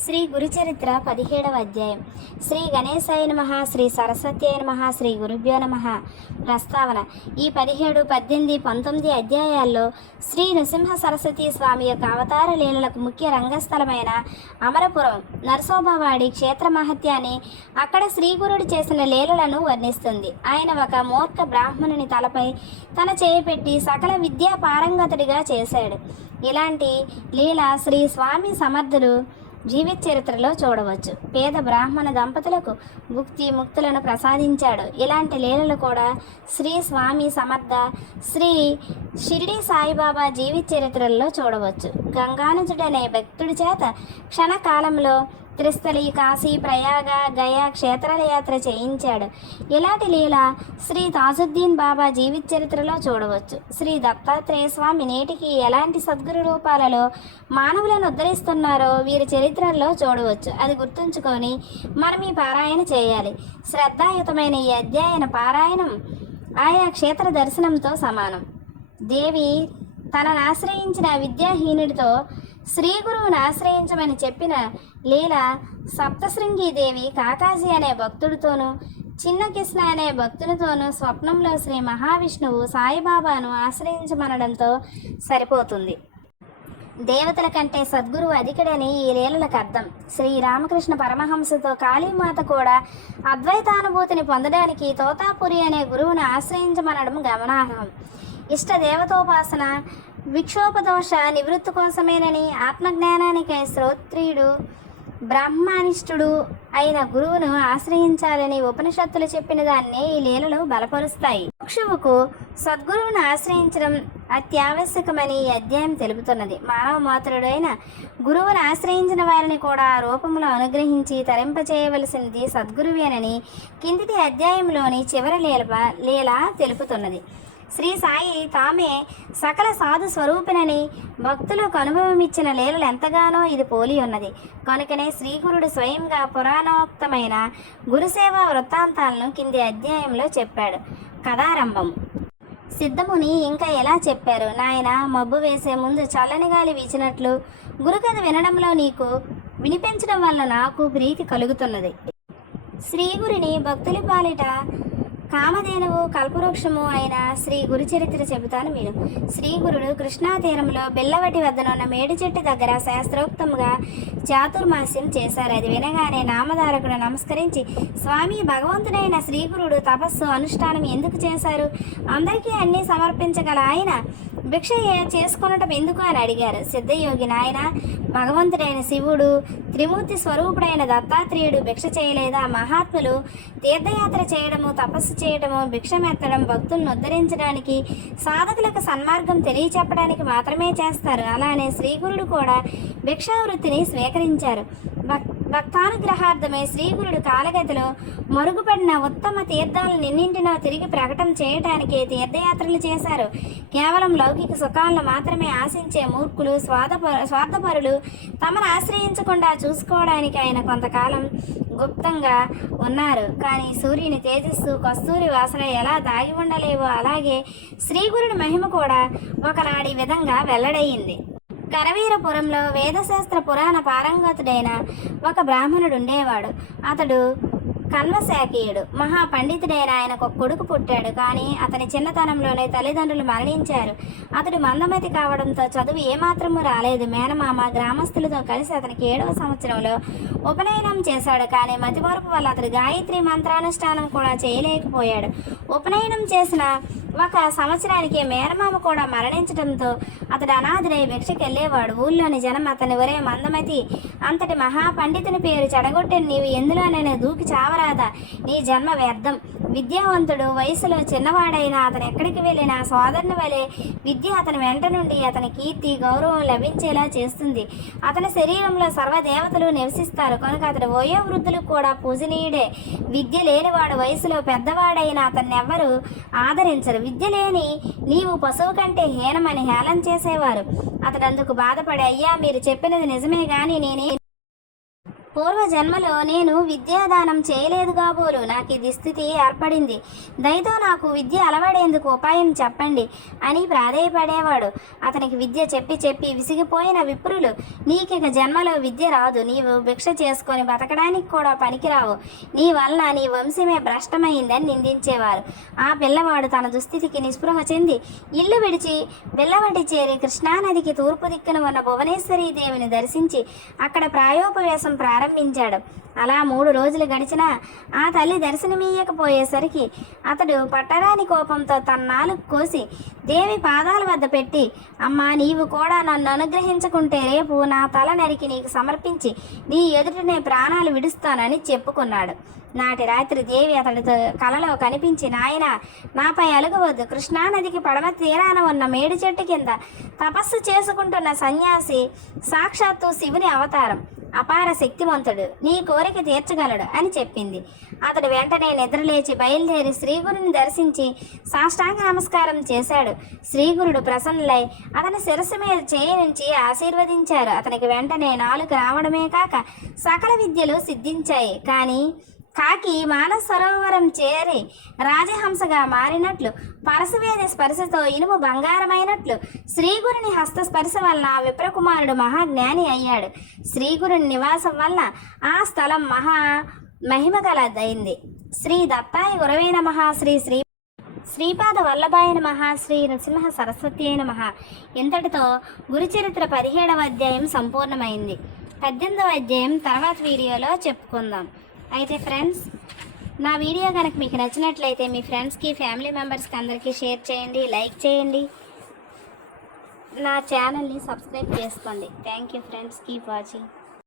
శ్రీ గురుచరిత్ర పదిహేడవ అధ్యాయం. శ్రీ గణేశాయ నమ శ్రీ సరస్వతి అయిన మహా శ్రీ గురుభ్యో నమ. ప్రస్తావన. ఈ పదిహేడు పద్దెనిమిది పంతొమ్మిది అధ్యాయాల్లో శ్రీ నృసింహ సరస్వతి స్వామి యొక్క అవతార లీలలకు ముఖ్య రంగస్థలమైన అమరపురం నరసోభావాడి క్షేత్ర మహత్యాన్ని అక్కడ శ్రీగురుడు చేసిన లీలలను వర్ణిస్తుంది. ఆయన ఒక మూర్ఖ బ్రాహ్మణుని తలపై తన చేయిపెట్టి సకల విద్యా పారంగతుడిగా చేశాడు. ఇలాంటి లీల శ్రీ స్వామి సమర్థులు జీవిత చరిత్రలో చూడవచ్చు. పేద బ్రాహ్మణ దంపతులకు భుక్తి ముక్తులను ప్రసాదించాడు. ఇలాంటి లీలలు కూడా శ్రీ స్వామి సమర్థ శ్రీ షిరిడి సాయిబాబా జీవిత చరిత్రల్లో చూడవచ్చు. గంగానుజుడనే భక్తుడి చేత క్షణకాలంలో త్రిస్థలి కాశీ ప్రయాగ గయా క్షేత్రాల యాత్ర చేయించాడు. ఇలాంటి లీల? శ్రీ తాజుద్దీన్ బాబా జీవిత చరిత్రలో చూడవచ్చు. శ్రీ దత్తాత్రేయ స్వామి నేటికి ఎలాంటి సద్గురు రూపాలలో మానవులను ఉద్ధరిస్తున్నారో వీరి చరిత్రల్లో చూడవచ్చు. అది గుర్తుంచుకొని మనం ఈ పారాయణ చేయాలి. శ్రద్ధాయుతమైన ఈ అధ్యయన పారాయణం ఆయా క్షేత్ర దర్శనంతో సమానం. దేవి తనను ఆశ్రయించిన విద్యాహీనుడితో శ్రీ గురువును ఆశ్రయించమని చెప్పిన లీల సప్తశృంగి దేవి కాకాజీ అనే భక్తుడితోనూ చిన్న కృష్ణ అనే భక్తునితోనూ స్వప్నంలో శ్రీ మహావిష్ణువు సాయిబాబాను ఆశ్రయించమనడంతో సరిపోతుంది. దేవతల కంటే సద్గురువు అధికుడని ఈ లీలలకు అర్థం. శ్రీ రామకృష్ణ పరమహంసతో కాళీమాత కూడా అద్వైతానుభూతిని పొందడానికి తోతాపురి అనే గురువును ఆశ్రయించమనడం గమనార్హం. ఇష్ట దేవతోపాసన విక్షోపదోష నివృత్తి కోసమేనని ఆత్మజ్ఞానానికై శ్రోత్రియుడు బ్రహ్మానిష్ఠుడు అయిన గురువును ఆశ్రయించాలని ఉపనిషత్తులు చెప్పిన దాన్నే ఈ లీలలు బలపరుస్తాయి. ముక్షువుకు సద్గురువును ఆశ్రయించడం అత్యావశ్యకమని ఈ అధ్యాయం తెలుపుతున్నది. మానవ మాతృడైన గురువును ఆశ్రయించిన వారిని కూడా రూపంలో అనుగ్రహించి తరింపచేయవలసినది సద్గురువేనని కిందిటి అధ్యాయంలోని చివరి లీల లీల తెలుపుతున్నది. శ్రీ సాయి తామే సకల సాధు స్వరూపినని భక్తులకు అనుభవమిచ్చిన లీలలు ఎంతగానో ఇది పోలి ఉన్నది. కనుకనే శ్రీగురుడు స్వయంగా పురాణోక్తమైన గురుసేవ వృత్తాంతాలను కింది అధ్యాయంలో చెప్పాడు. కథారంభం. సిద్ధముని ఇంకా ఎలా చెప్పారు? నాయన మబ్బు వేసే ముందు చల్లని గాలి వీచినట్లు గురుకథ వినడంలో నీకు వినిపించడం వల్ల నాకు ప్రీతి కలుగుతున్నది. శ్రీగురిని భక్తుల పాలిట కామధేనువు కల్పవృక్షము అయిన శ్రీ గురు చరిత్ర చెబుతాను మీరు శ్రీ గురుడు కృష్ణా తీరంలో బెల్లవటి వద్దనున్న మేడి చెట్టు దగ్గర శాస్త్రోక్తముగా చాతుర్మాస్యం చేశారు. అది వినగానే నామధారకుడు నమస్కరించి స్వామి భగవంతుడైన శ్రీగురుడు తపస్సు అనుష్ఠానం ఎందుకు చేశారు? అందరికీ అన్నీ సమర్పించగల ఆయన భిక్ష చేసుకొనటం ఎందుకు అని అడిగారు. సిద్ధయోగి నాయన భగవంతుడైన శివుడు త్రిమూర్తి స్వరూపుడైన దత్తాత్రేయుడు భిక్ష చేయలేదా? మహాత్ములు తీర్థయాత్ర చేయడము తపస్సు చేయడము భిక్షమెత్తడం భక్తులను ఉద్ధరించడానికి సాధకులకు సన్మార్గం తెలియచెప్పడానికి మాత్రమే చేస్తారు. అలానే శ్రీగురుడు కూడా భిక్షావృత్తిని స్వీకరించారు. భక్తానుగ్రహార్థమే శ్రీగురుడు కాలగతిలో మరుగుపడిన ఉత్తమ తీర్థాలను నిన్నింటినో తిరిగి ప్రకటన చేయటానికి తీర్థయాత్రలు చేశారు. కేవలం లౌకిక సుఖాలను మాత్రమే ఆశించే మూర్ఖులు స్వార్థపర స్వార్థపరులు తమను ఆశ్రయించకుండా చూసుకోవడానికి ఆయన కొంతకాలం గుప్తంగా ఉన్నారు. కానీ సూర్యుని తేజస్సు కస్తూరి వాసన ఎలా దాగి ఉండలేవో అలాగే శ్రీగురుడి మహిమ కూడా ఒకనాడి విధంగా వెల్లడయింది. కరవీరపురంలో వేదశాస్త్ర పురాణ పారంగతుడైన ఒక బ్రాహ్మణుడు ఉండేవాడు. అతడు కన్వశాఖీయుడు మహాపండితుడైన ఆయనకు ఒక కొడుకు పుట్టాడు. కానీ అతని చిన్నతనంలోనే తల్లిదండ్రులు మరణించారు. అతడు మందమతి కావడంతో చదువు ఏమాత్రము రాలేదు. మేనమామ గ్రామస్తులతో కలిసి అతనికి ఏడవ సంవత్సరంలో ఉపనయనం చేశాడు. కానీ మతిమరుపు వల్ల అతడు గాయత్రి మంత్రానుష్ఠానం కూడా చేయలేకపోయాడు. ఉపనయనం చేసిన ఒక సంవత్సరానికి మేనమామ కూడా మరణించడంతో అతడు అనాథుడై భిక్షకెళ్ళేవాడు. ఊళ్ళోని జనం అతని ఒరే మందమతి అంతటి మహాపండితుని పేరు చెడగొట్టిన నీవు ఎందులోనైనా దూకి అపరాధ నీ జన్మ వ్యర్థం. విద్యావంతుడు వయసులో చిన్నవాడైన అతను ఎక్కడికి వెళ్ళినా సోదరుని వలె విద్య అతని వెంట నుండి అతని కీర్తి గౌరవం లభించేలా చేస్తుంది. అతని శరీరంలో సర్వదేవతలు నివసిస్తారు. కనుక అతడు వయోవృద్ధులకు కూడా పూజనీయుడే. విద్య లేనివాడు వయసులో పెద్దవాడైన అతన్ని ఎవ్వరు ఆదరించరు. విద్య లేని నీవు పశువు కంటే హీనమని హేళన చేసేవారు. అతడు అందుకు బాధపడి అయ్యా మీరు చెప్పినది నిజమే కానీ నేనే పూర్వ జన్మలో నేను విద్యాదానం చేయలేదు కాబోలు. నాకు ఇది స్థితి ఏర్పడింది. దయతో నాకు విద్య అలవడేందుకు ఉపాయం చెప్పండి అని ప్రాధేయపడేవాడు. అతనికి విద్య చెప్పి చెప్పి విసిగిపోయిన విప్రులు నీకిక జన్మలో విద్య రాదు. నీవు భిక్ష చేసుకొని బతకడానికి కూడా పనికిరావు. నీ వల్ల నీ వంశమే భ్రష్టమైందని నిందించేవారు. ఆ పిల్లవాడు తన దుస్థితికి నిస్పృహ చెంది ఇల్లు విడిచి బెల్లవటి చేరి కృష్ణానదికి తూర్పు దిక్కున ఉన్న భువనేశ్వరీ దేవిని దర్శించి అక్కడ ప్రాయోపవేశం ప్రారంభించాడు అలా మూడు రోజులు గడిచినా ఆ తల్లి దర్శనమీయకపోయేసరికి అతడు పట్టరాని కోపంతో తన నాలుగు కోసి దేవి పాదాల వద్ద పెట్టి అమ్మా నీవు కూడా నన్ను అనుగ్రహించకుంటే రేపు నా తల నరికి నీకు సమర్పించి నీ ఎదుటనే ప్రాణాలు విడుస్తానని చెప్పుకున్నాడు. నాటి రాత్రి దేవి అతడితో కలలో కనిపించి నాయన నాపై అలుగవద్దు. కృష్ణానదికి పడమ తీరాన ఉన్న మేడి చెట్టు కింద తపస్సు చేసుకుంటున్న సన్యాసి సాక్షాత్తు శివుని అవతారం. అపార శక్తివంతుడు. నీ కోరిక తీర్చగలడు అని చెప్పింది. అతడు వెంటనే నిద్రలేచి బయలుదేరి శ్రీగురుని దర్శించి సాష్టాంగ నమస్కారం చేశాడు. శ్రీగురుడు ప్రసన్నులై అతని శిరస్సు మీద చేయి నుంచి ఆశీర్వదించారు. అతనికి వెంటనే నాలుగు రావడమే కాక సకల విద్యలు సిద్ధించాయి. కానీ కాకి మానస సరోవరం చేరి రాజహంసగా మారినట్లు పరశువేది స్పర్శతో ఇనుము బంగారమైనట్లు శ్రీగురుని హస్త స్పర్శ వలన విప్రకుమారుడు మహాజ్ఞాని అయ్యాడు. శ్రీగురుని నివాసం వల్ల ఆ స్థలం మహా మహిమ గలదైంది శ్రీ దత్తాయి గురవే నమః శ్రీ శ్రీ శ్రీపాద వల్లభాయ నమః శ్రీ నృసింహ సరస్వతి అయిన మహా ఇంతటితో గురుచరిత్ర పదిహేడవ అధ్యాయం సంపూర్ణమైంది. పద్దెనిమిదవ అధ్యాయం తర్వాత వీడియోలో చెప్పుకుందాం. అయితే ఫ్రెండ్స్ నా వీడియో కనుక మీకు నచ్చినట్లయితే మీ ఫ్రెండ్స్కి ఫ్యామిలీ మెంబర్స్కి అందరికీ షేర్ చేయండి లైక్ చేయండి. నా ఛానల్ని సబ్స్క్రైబ్ చేసుకోండి. Thank you friends. Keep watching.